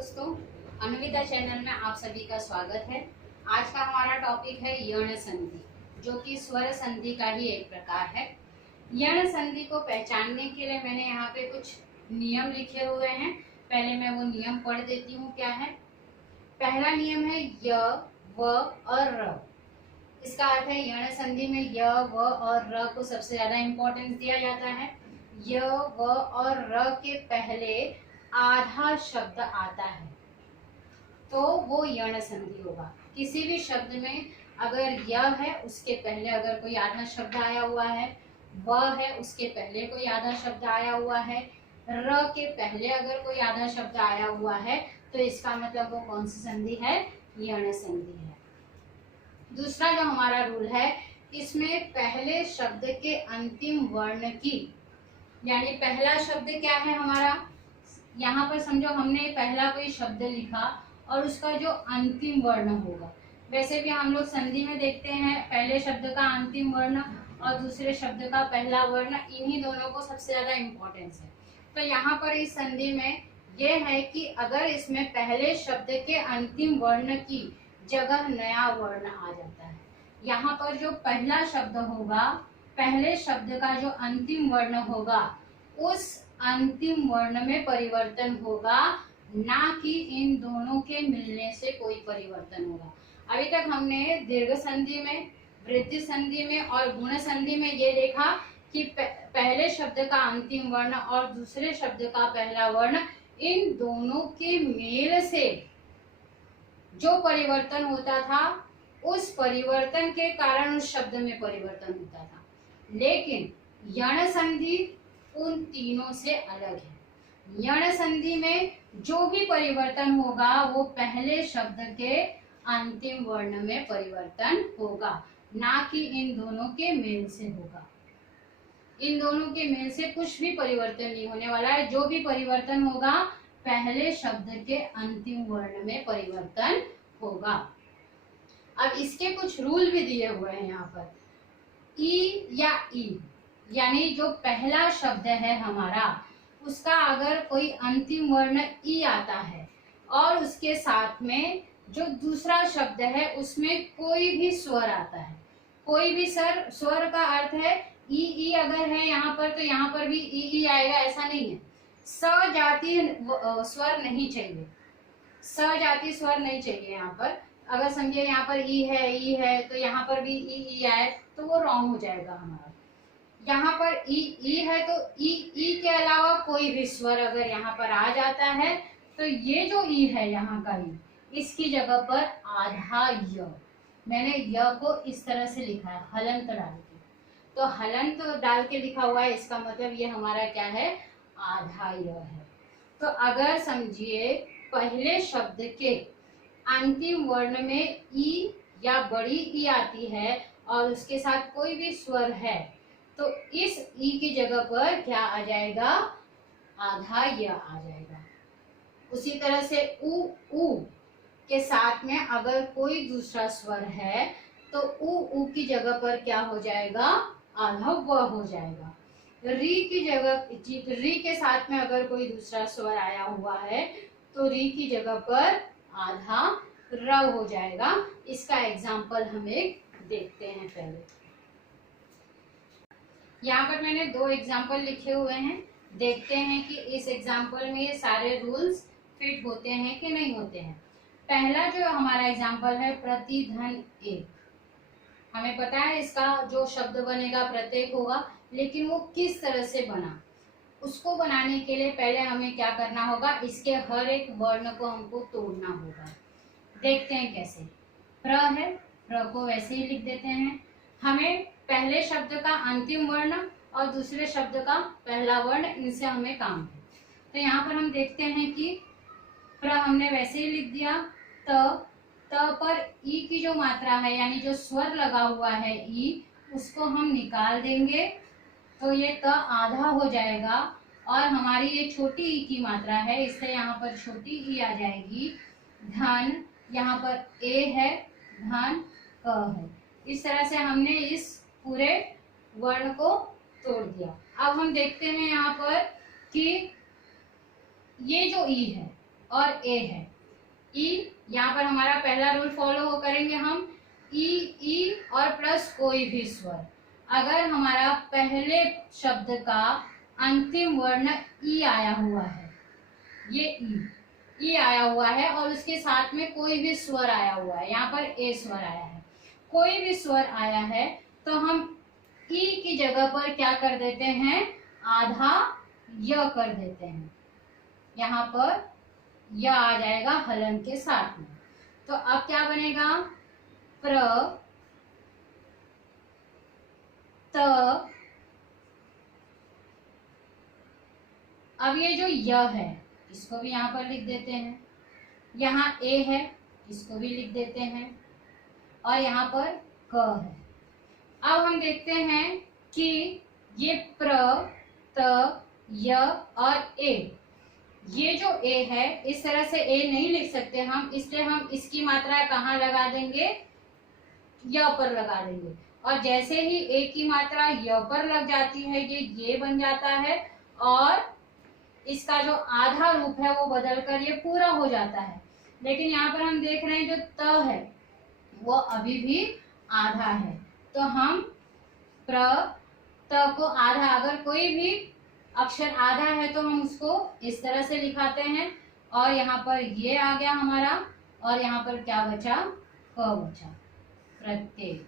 दोस्तों, अनुविदा चैनल में आप सभी का स्वागत है। आज का हमारा टॉपिक है यण संधि, जो कि स्वर संधि का ही एक प्रकार है। यण संधि को पहचानने के लिए मैंने यहाँ पे कुछ नियम लिखे हुए हैं। पहले मैं वो नियम पढ़ देती हूँ। क्या है? पहला नियम है य, व और र। इसका अर्थ है यण संधि में य, व और र को सबसे ज्यादा इम्पोर्टेंस दिया जाता है। य, व और र के पहले आधा शब्द आता है तो वो यण संधि होगा। किसी भी शब्द में अगर य है उसके पहले अगर कोई आधा शब्द आया हुआ है, व है उसके पहले कोई आधा शब्द आया हुआ है, र के पहले अगर कोई आधा शब्द आया हुआ है, तो इसका मतलब वो कौन सी संधि है? यण संधि है। दूसरा जो हमारा रूल है, इसमें पहले शब्द के अंतिम वर्ण की, यानी पहला शब्द क्या है हमारा, यहाँ पर समझो हमने पहला कोई शब्द लिखा और उसका जो अंतिम वर्ण होगा, वैसे भी हम लोग संधि में देखते हैं पहले शब्द का अंतिम वर्ण और दूसरे शब्द का पहला वर्ण, इन्हीं दोनों को सबसे ज्यादा इम्पोर्टेंस है। तो यहाँ पर इस संधि में ये है कि अगर इसमें पहले शब्द के अंतिम वर्ण की जगह नया वर्ण आ जाता है, यहाँ पर जो पहला शब्द होगा, पहले शब्द का जो अंतिम वर्ण होगा, उस अंतिम वर्ण में परिवर्तन होगा, ना कि इन दोनों के मिलने से कोई परिवर्तन होगा। अभी तक हमने दीर्घ संधि में, वृद्धि संधि में और गुण संधि में ये देखा कि पहले शब्द का अंतिम वर्ण और दूसरे शब्द का पहला वर्ण, इन दोनों के मेल से जो परिवर्तन होता था, उस परिवर्तन के कारण उस शब्द में परिवर्तन होता था। लेकिन यण संधि उन तीनों से अलग है। यण संधि में जो भी परिवर्तन होगा वो पहले शब्द के अंतिम वर्ण में परिवर्तन होगा, ना कि इन दोनों के मेल से होगा। इन दोनों के मेल से कुछ भी परिवर्तन नहीं होने वाला है। जो भी परिवर्तन होगा पहले शब्द के अंतिम वर्ण में परिवर्तन होगा। अब इसके कुछ रूल भी दिए हुए हैं यहाँ पर। ई या ई, यानी जो पहला शब्द है हमारा, उसका अगर कोई अंतिम वर्ण ई आता है और उसके साथ में जो दूसरा शब्द है उसमें कोई भी स्वर आता है, कोई भी स्वर का अर्थ है ई अगर है यहाँ पर, तो यहाँ पर भी ई आएगा, ऐसा नहीं है। सजातीय स्वर नहीं चाहिए, सजातीय स्वर नहीं चाहिए यहाँ पर। अगर समझिए यहाँ पर ई है तो यहाँ पर भी ई आए तो वो रॉन्ग हो जाएगा हमारा। यहाँ पर ई है तो ई के अलावा कोई भी स्वर अगर यहाँ पर आ जाता है तो ये जो ई है यहाँ का ई, इसकी जगह पर आधा य, मैंने य को इस तरह से लिखा है हलंत डाल के, तो हलंत डाल के लिखा हुआ है, इसका मतलब ये हमारा क्या है? आधा य है। तो अगर समझिए पहले शब्द के अंतिम वर्ण में ई या बड़ी ई आती है और उसके साथ कोई भी स्वर है, तो इस ई की जगह पर क्या आ जाएगा? आधा य आ जाएगा। उसी तरह से उ के साथ में अगर कोई दूसरा स्वर है तो उ की जगह पर क्या हो जाएगा? आधा व हो जाएगा। री की जगह, री के साथ में अगर कोई दूसरा स्वर आया हुआ है तो री की जगह पर आधा र हो जाएगा। इसका एग्जाम्पल हम एक देखते हैं। पहले यहाँ पर मैंने दो एग्जाम्पल लिखे हुए हैं, देखते हैं कि इस एग्जाम्पल में ये सारे रूल्स फिट होते हैं कि नहीं होते हैं। पहला जो हमारा एग्जाम्पल है प्रतिधन एक, हमें पता है इसका जो शब्द बनेगा प्रत्येक होगा, लेकिन वो किस तरह से बना, उसको बनाने के लिए पहले हमें क्या करना होगा? इसके हर एक वर्ण को हमको तोड़ना होगा। देखते हैं कैसे। प्र है, प्र को वैसे ही लिख देते हैं। हमें पहले शब्द का अंतिम वर्ण और दूसरे शब्द का पहला वर्ण, इनसे हमें काम है। तो यहाँ पर हम देखते हैं कि प्र हमने वैसे ही लिख दिया। त पर ई की जो मात्रा है, यानी जो स्वर लगा हुआ है ई, उसको हम निकाल देंगे तो ये त आधा हो जाएगा और हमारी ये छोटी ई की मात्रा है, इसलिए यहाँ पर छोटी ई आ जाएगी। धन, यहाँ पर ए है, धन क है। इस तरह से हमने इस पूरे वर्ण को तोड़ दिया। अब हम देखते हैं यहाँ पर कि ये जो ई है, और ए है। ई, यहाँ पर हमारा पहला रूल फॉलो करेंगे हम, ई और प्लस कोई भी स्वर। अगर हमारा पहले शब्द का अंतिम वर्ण ई आया हुआ है, ये ई आया हुआ है और उसके साथ में कोई भी स्वर आया हुआ है, यहाँ पर ए स्वर आया है, कोई भी स्वर आया है, तो हम ई की जगह पर क्या कर देते हैं, आधा य कर देते हैं। यहाँ पर य आ जाएगा हलन के साथ में। तो अब क्या बनेगा, प्र त। अब ये जो य है इसको भी यहाँ पर लिख देते हैं, यहाँ ए है इसको भी लिख देते हैं और यहाँ पर क है। अब हम देखते हैं कि ये प्र त य और ए, ये जो ए है इस तरह से ए नहीं लिख सकते हम, इसलिए हम इसकी मात्रा कहाँ लगा देंगे, य पर लगा देंगे। और जैसे ही ए की मात्रा य पर लग जाती है ये बन जाता है और इसका जो आधा रूप है वो बदलकर ये पूरा हो जाता है। लेकिन यहाँ पर हम देख रहे हैं जो त है वो अभी भी आधा है, तो हम प्र त को आधा, अगर कोई भी अक्षर आधा है तो हम उसको इस तरह से लिखाते हैं और यहाँ पर ये आ गया हमारा और यहाँ पर क्या बचा, क बचा, प्रत्यय।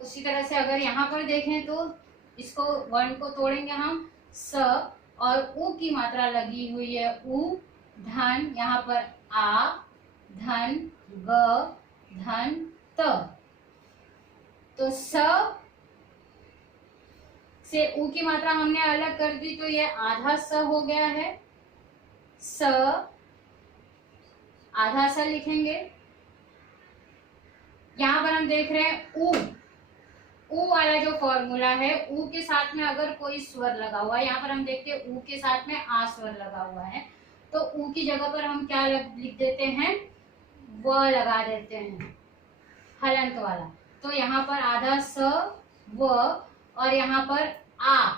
उसी तरह से अगर यहाँ पर देखें तो इसको वर्ण को तोड़ेंगे हम, स और उ की मात्रा लगी हुई है उ, धन, यहाँ पर आ, धन, ग, धन, त। तो स से उ की मात्रा हमने अलग कर दी तो ये आधा स हो गया है, स, आधा स लिखेंगे। यहाँ पर हम देख रहे हैं उ वाला जो फॉर्मूला है, उ के साथ में अगर कोई स्वर लगा हुआ है, यहाँ पर हम देखते हैं उ के साथ में आ स्वर लगा हुआ है, तो उ की जगह पर हम क्या लिख देते हैं, व लगा देते हैं, हलंत वाला। तो यहाँ पर आधा स व और यहाँ पर आ,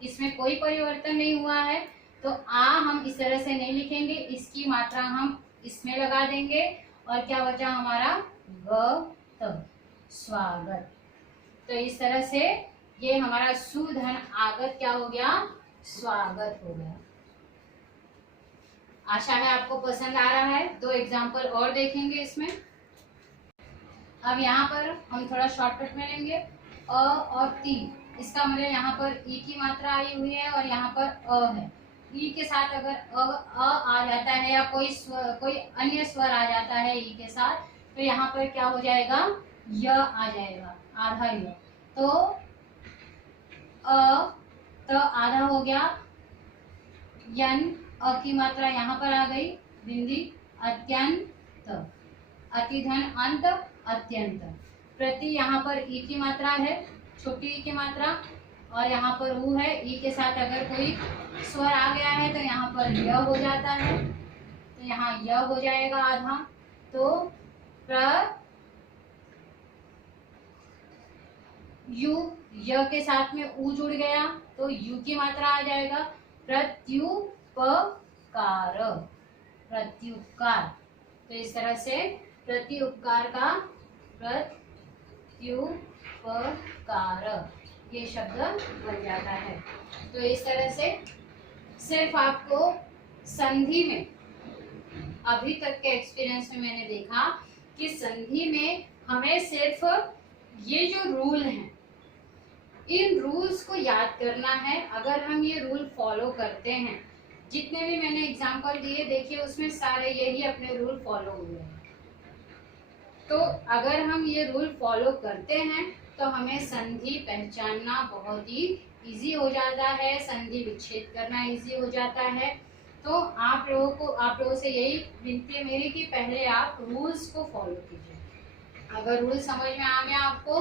इसमें कोई परिवर्तन नहीं हुआ है, तो आ हम इस तरह से नहीं लिखेंगे, इसकी मात्रा हम इसमें लगा देंगे और क्या बचा हमारा, ग त, स्वागत। तो इस तरह से ये हमारा सुधन आगत क्या हो गया, स्वागत हो गया। आशा है आपको पसंद आ रहा है। दो एग्जाम्पल और देखेंगे इसमें। अब यहाँ पर हम थोड़ा शॉर्टकट में लेंगे, अ और ती, इसका मतलब यहाँ पर ई की मात्रा आई हुई है और यहाँ पर अ है। ई के साथ अगर अ आ जाता है या कोई अन्य स्वर आ जाता है ई के साथ, तो यहाँ पर क्या हो जाएगा, य आ जाएगा, आधा य। तो अ त आधा हो गया, यन, अ की मात्रा यहाँ पर आ गई, बिंदी, अत्यंत, अतिधन अंत, अत्यंत। प्रति यहाँ पर ई की मात्रा है, छोटी ई की मात्रा, और यहाँ पर ऊ है, ई के साथ अगर कोई स्वर आ गया है तो यहाँ पर य हो जाता है, तो यहाँ य हो जाएगा आधा। तो प्र यू, य के साथ में ऊ जुड़ गया तो यू की मात्रा आ जाएगा, प्रत्युपकार, प्रत्युपकार। तो इस तरह से प्रत्युपकार का प्रत्युपकार ये शब्द बन जाता है। तो इस तरह से सिर्फ आपको संधि में, अभी तक के एक्सपीरियंस में मैंने देखा कि संधि में हमें सिर्फ ये जो रूल हैं, इन रूल्स को याद करना है। अगर हम ये रूल फॉलो करते हैं, जितने भी मैंने एग्जांपल दिए देखिए उसमें सारे यही अपने रूल फॉलो हुए हैं। तो अगर हम ये रूल फॉलो करते हैं तो हमें संधि पहचानना बहुत ही इजी हो जाता है, संधि विच्छेद करना इजी हो जाता है। तो आप लोगों से यही विनती है मेरी कि पहले आप रूल्स को फॉलो कीजिए। अगर रूल समझ में आ गया आपको,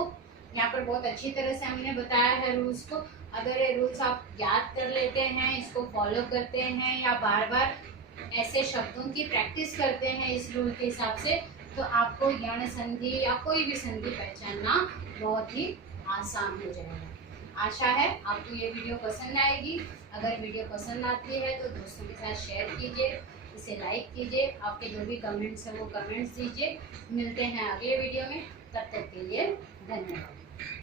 यहाँ पर बहुत अच्छी तरह से हमने बताया है रूल्स को, अगर ये रूल्स आप याद कर लेते हैं, इसको फॉलो करते हैं या बार बार ऐसे शब्दों की प्रैक्टिस करते हैं इस रूल के हिसाब से, तो आपको यण संधि या कोई भी संधि पहचानना बहुत ही आसान हो जाएगा। आशा है आपको ये वीडियो पसंद आएगी। अगर वीडियो पसंद आती है तो दोस्तों के साथ शेयर कीजिए, इसे लाइक कीजिए, आपके जो भी कमेंट्स है वो कमेंट्स दीजिए। मिलते हैं अगले वीडियो में, तब तक के लिए धन्यवाद।